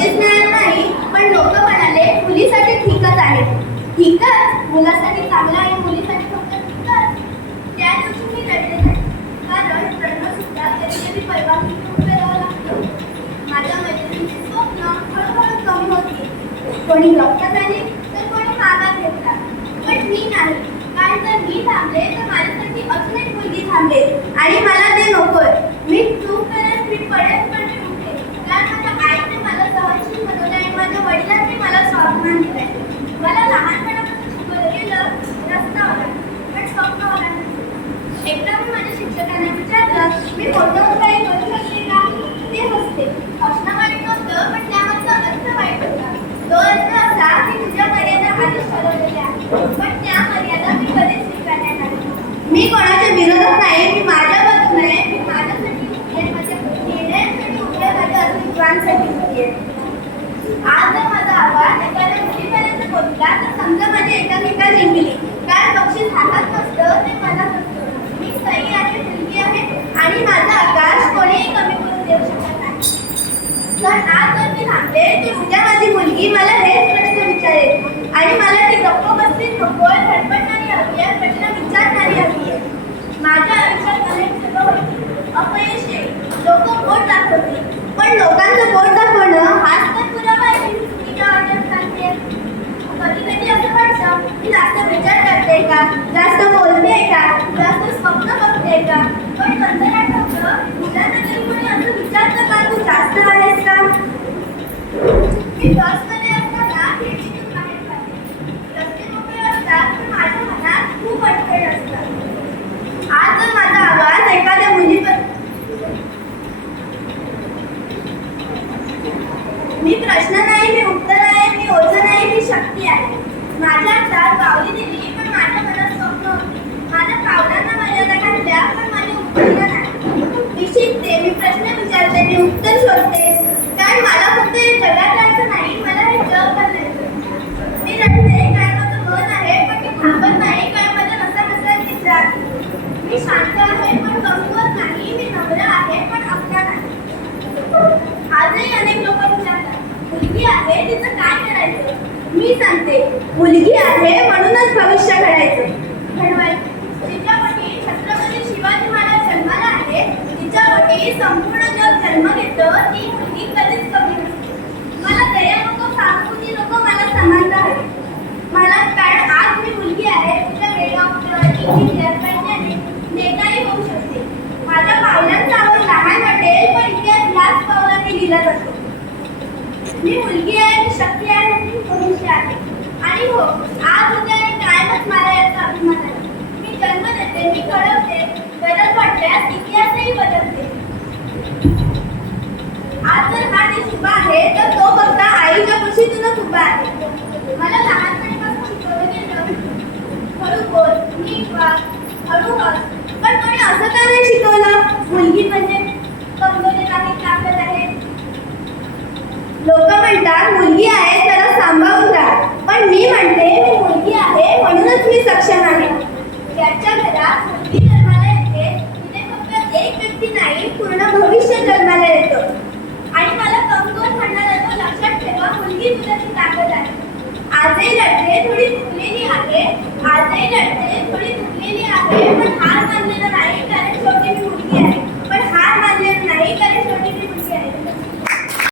बक्षीस मिळालं नाही, पण लोक म्हणाले मुलीसाठी ठीकच आहे. ठीकच? मुलासाठी चांगलं आणि मुलीसाठी फक्त ठीकच? त्या दिवशी मी रडले नाही, कारण रडणं सुद्धा कधी कधी परवानगी घेऊन करावं लागतं. माझ्या मैत्रिणीची स्वप्न हळूहळू कमी होती. कोणी डॉक्टर झाली तर कोणी मागास घेतला, पण मी नाही. कारण जर मी थांबले तर माझ्यासाठी अजून एक मुलगी थांबेल आणि मला ते नकोय. मी चूक करेन, मी पडेल, पण मी उठेन. कारण माझ्या आईने मला सहनशील बनवले आणि माझ्या वडिलांनी मला स्वाभिमान दिलाय. मला लहानपणापासून शिकवलं गेलं रस्ता ओलांड, पण स्वप्न ओलांड. एकदा मी माझ्या शिक्षकांना विचारलं, मी मोठं काही करू शकते का? ते हसले. हसणं वाईट नव्हतं, पण त्यामागचा अर्थ वाईट होता. तो अर्थ असा की तुझ्या मर्यादा आधीच ठरवलेल्या आहेत, पण त्या मर्यादा मी कधीच स्वीकारल्या नाही. मी कोणाच्या विरोधात नाही, मी माझ्या बाजूने आहे. मी माझ्यासाठी उभी आहे, माझ्या निर्णयांसाठी उभी आहे, माझ्या अस्तित्वांसाठी उभी आहे. आज जर माझा आवाज एखाद्या मुलीपर्यंत पोहोचला तर समजा माझी एकांकिका जिंकली. कारण बक्षीस हातात नसतं, ते मनात असतं. मी सई आहे, मुलगी आहे आणि माझा आकाश कोणीही कमी करून देऊ शकत नाही. तर आज जर मी थांबले तर उद्या माझी मुलगी मला हेच प्रश्न विचारेल आणि मला ती गप्प बसली नकोय, धडपडणारी हवी आहे, प्रश्न विचारणारी हवी आहे. माझ्या आयुष्यात अनेक सगळं होती, अपयश येईल, लोक बोट दाखवतील, पण लोकांचं बोट दाखवणं हाच तर पुरावा आहे की चुकीच्या वाटेत चालते. कधी कधी असं वाटतं मी जास्त विचार करते का, जास्त बोलते का, जास्त स्वप्न बघते का, पण नंतर आठवतं मुलांना तरी कोणी असं विचारतं का तू जास्त आहेस का? मी बसमध्ये असताना खिडकीतून बाहेर पाहते. रस्ते मोकळे असतात, पण माझ्या मनात खूप अडखळ असतात. आज जर माझा आवाज एखाद्या मी प्रश्न नाही, मी उत्तर आहे, मी ओझं नाही, मी शक्ती आहे. माझ्या हातात पावली दिली, पण माझ्या मनात स्वप्न होती. माझ्या पावलांना मर्यादा घातल्या, पण माझ्या उत्तराला नाही. मी शिकते, मी प्रश्न विचारते, मी उत्तर शोधते. कारण मला फक्त हे जगात राहायचं नाही, मला हे जग बदलायचं. मी रडते कारण माझं मन आहे, पण मी थांबत नाही कारण माझ्या नसा जात. मी शांत आहे, पण कमकुवत नाही. मी नम्र आहे, पण अपना नाही. आजही अनेक लोक विचारतात, मुलगी आहे तिचं काय करायचं? मी सांगते, मुलगी आहे म्हणूनच भविष्य घडवायचं. तिच्या पोटी छत्रपती शिवाजी महाराज जन्माला आहे, तिच्या पोटी संपूर्ण जग जन्म घेतं. ती मुलगी कधीच कमी नसते. मला दया नको, सहानुभूती नको, मला समानता हवी. मला कारण आज मी मुलगी आहे, तिच्या वेळेला इंजिनियर, वैज्ञानिक, नेताही होऊ शकते. माझ्या पावलांचा आवाज लहान वाटेल, पण इतिहास ह्याच पावलांनी लिहिला जातो. मी मुलगी आहे, मी शक्ती आहे, मी भविष्य आहे. आणि हो, आज उद्या आणि कायमच मला याचा अभिमान आहे. मी जन्म देते, मी घडवते, गरज वाटल्यास इतिहासही बदलते. आज जर हा देश उभा आहे तर तो फक्त आईच्या कुशीतूनच उभा आहे. मला लहानपणीपासून शिकवलं गेलं, हळू बोल, नीट वाग, हळू हस. पण कोणी असं का नाही शिकवलं? मुलगी म्हणजे कमजोरी नाही, ताकद आहे. लोक म्हणतात मुलगी आहे त्याला सांभाळून राहा, पण मी म्हणते मी मुलगी आहे म्हणूनच मी सक्षम आहे. ज्याच्या घरात मुलगी जन्माला येते तिथे फक्त एक व्यक्ती नाही, पूर्ण भविष्य जन्माला येतं. आणि मला कमजोर म्हणणारा तो लक्षात ठेवा, मुलगी तुझ्याची ताकद आहे. आजही लढते, थोडी चुकलेली आहे, आजही लढते, थोडी चुकलेली आहे, पण हार मानलेला